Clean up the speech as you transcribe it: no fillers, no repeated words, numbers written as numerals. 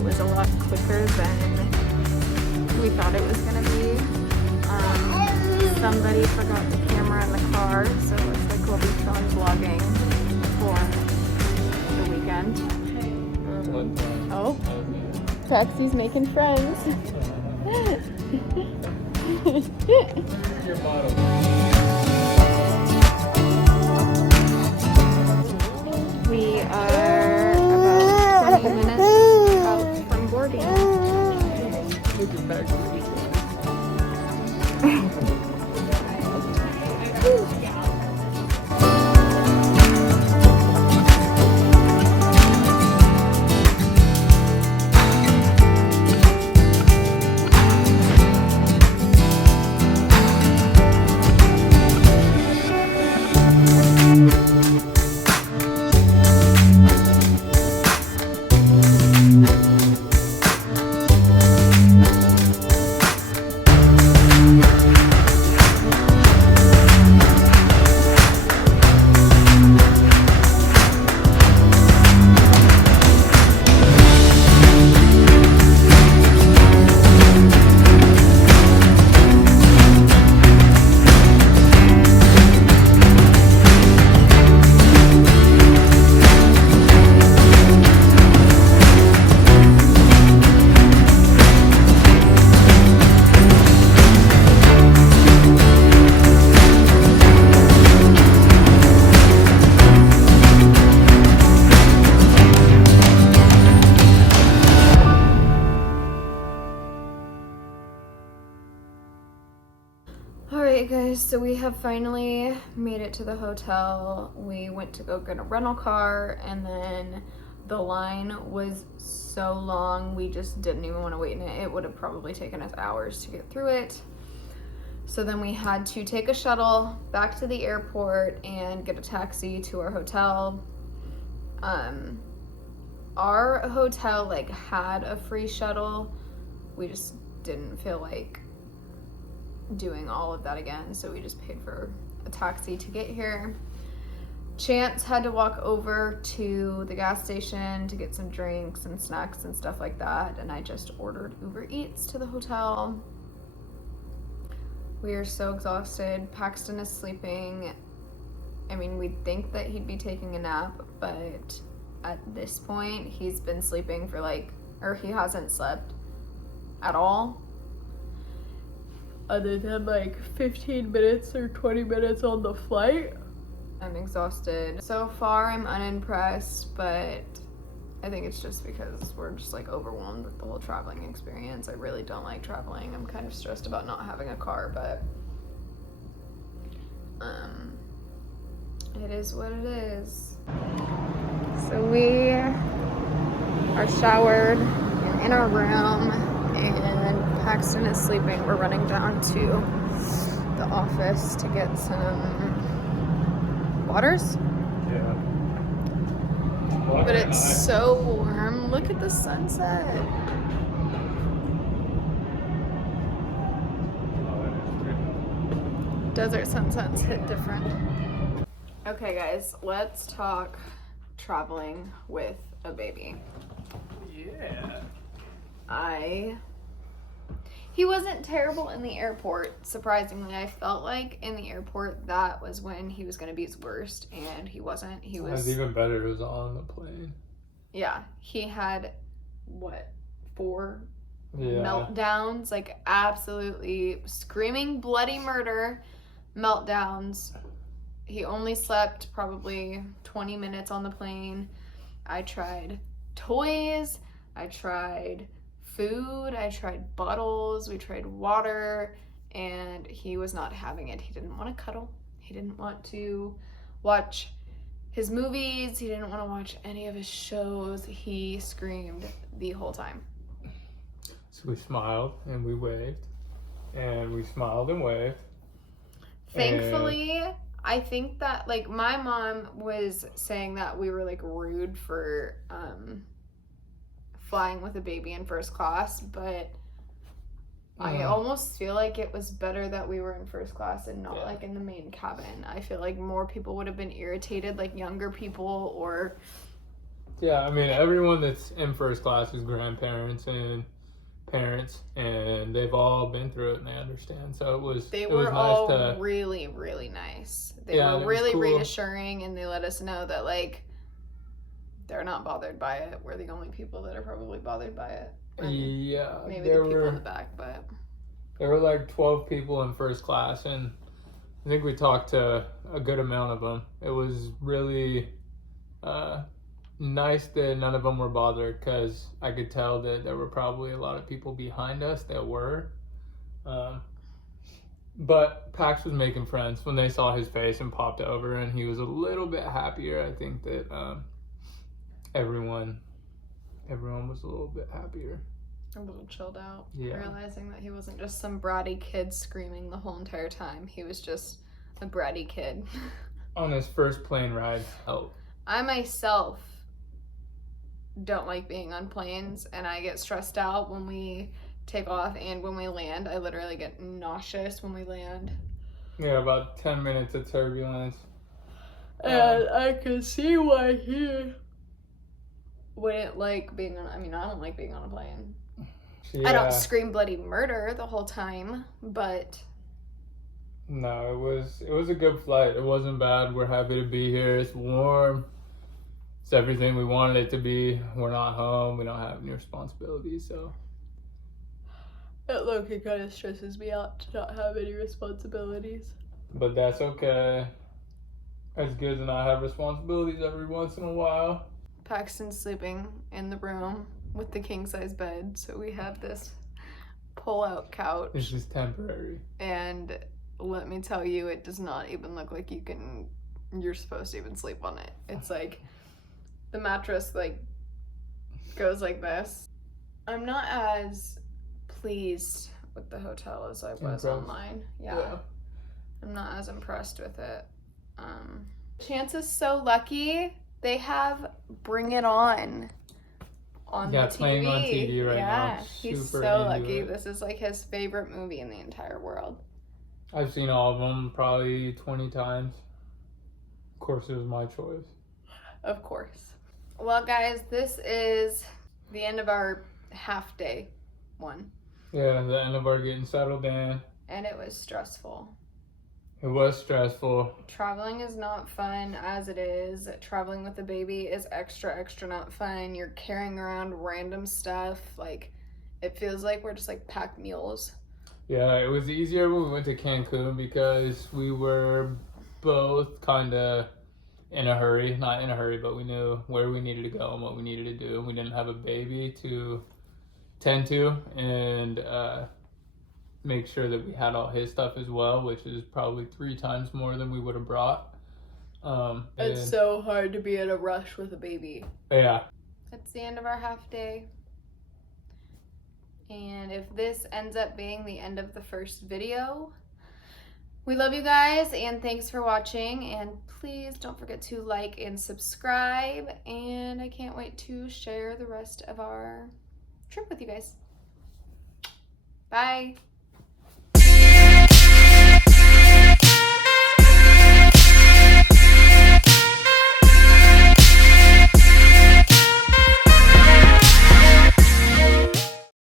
it was a lot quicker than we thought it was gonna be. Somebody forgot the camera in the car, so it looks like we'll be film vlogging for the weekend. Oh, Taxi's making friends. Your bottle. We are about 20 minutes out from boarding. Look at back. Alright guys, so we have finally made it to the hotel. We went to go get a rental car and then the line was so long we just didn't even want to wait in it. It would have probably taken us hours to get through it. So then we had to take a shuttle back to the airport and get a taxi to our hotel. Our hotel like had a free shuttle. We just didn't feel like doing all of that again, so we just paid for a taxi to get here. Chance had to walk over to the gas station to get some drinks and snacks and stuff like that, and I just ordered Uber Eats to the hotel. We are so exhausted. Paxton is sleeping. I mean, we'd think that he'd be taking a nap, but at this point he's been sleeping for he hasn't slept at all other than like 15 minutes or 20 minutes on the flight. I'm exhausted. So far I'm unimpressed, but I think it's just because we're just like overwhelmed with the whole traveling experience. I really don't like traveling. I'm kind of stressed about not having a car, but it is what it is. So we are showered and in our room, and Paxton is sleeping. We're running down to the office to get some waters. Yeah. But it's so warm. Look at the sunset. Desert sunsets hit different. Okay guys, let's talk traveling with a baby. Yeah. He wasn't terrible in the airport, surprisingly. I felt like in the airport that was when he was going to be his worst, and he wasn't. He was even better. It was on the plane. Yeah, he had, 4 Yeah. meltdowns, like absolutely screaming bloody murder meltdowns. He only slept probably 20 minutes on the plane. I tried toys, I tried food, I tried bottles, we tried water, and he was not having it. He didn't want to cuddle. He didn't want to watch his movies. He didn't want to watch any of his shows. He screamed the whole time. So we smiled and we waved, and we smiled and waved. Thankfully, I think that like my mom was saying that we were like rude for flying with a baby in first class, but I almost feel like it was better that we were in first class and not like in the main cabin. I feel like more people would have been irritated, like younger people or Yeah, I mean, everyone that's in first class is grandparents and parents, and they've all been through it and they understand. So They it was were nice all to, really, really nice. They yeah, were and it was really cool. reassuring, and they let us know that, like, they're not bothered by it. We're the only people that are probably bothered by it. Yeah, Maybe the people in the back, but there were like 12 people in first class, and I think we talked to a good amount of them. It was really nice that none of them were bothered, because I could tell that there were probably a lot of people behind us that were. But Pax was making friends when they saw his face and popped over, and he was a little bit happier. I think that everyone was a little bit happier. a little chilled out, Yeah. realizing that he wasn't just some bratty kid screaming the whole entire time. He was just a bratty kid. On his first plane ride. Oh. I myself don't like being on planes, and I get stressed out when we take off and when we land. I literally get nauseous when we land. Yeah, about 10 minutes of turbulence. And I can see why he wouldn't like being on, I mean, I don't like being on a plane. Yeah. I don't scream bloody murder the whole time, but No, it was a good flight. It wasn't bad. We're happy to be here. It's warm. It's everything we wanted it to be. We're not home. We don't have any responsibilities, so. it low-key kind of stresses me out to not have any responsibilities. But that's okay. It's good to not have responsibilities every once in a while. Paxton's sleeping in the room with the king-size bed, so we have this pull-out couch. This is temporary. And let me tell you, it does not even look like you're supposed to even sleep on it. It's like the mattress like goes like this. I'm not as pleased with the hotel as I was Impressed. online. Yeah. I'm not as impressed with it. Chance is so lucky. They have Bring It On the TV. Playing on TV right now. Yeah, he's Super so into lucky. it. This is like his favorite movie in the entire world. I've seen all of them probably 20 times. Of course, it was my choice. Of course. Well, guys, this is the end of our half day one. Yeah, the end of our getting settled in. And it was stressful. It was stressful. Traveling is not fun as it is. Traveling with a baby is extra not fun. You're carrying around random stuff. Like, it feels like we're just like packed mules. Yeah, it was easier when we went to Cancun because we were both kind of in a hurry. Not in a hurry, but we knew where we needed to go and what we needed to do. We didn't have a baby to tend to and make sure that we had all his stuff as well, which is probably 3 times more than we would have brought. It's so hard to be in a rush with a baby. Yeah. That's the end of our half day. And if this ends up being the end of the first video, we love you guys and thanks for watching. And please don't forget to like and subscribe. And I can't wait to share the rest of our trip with you guys. Bye.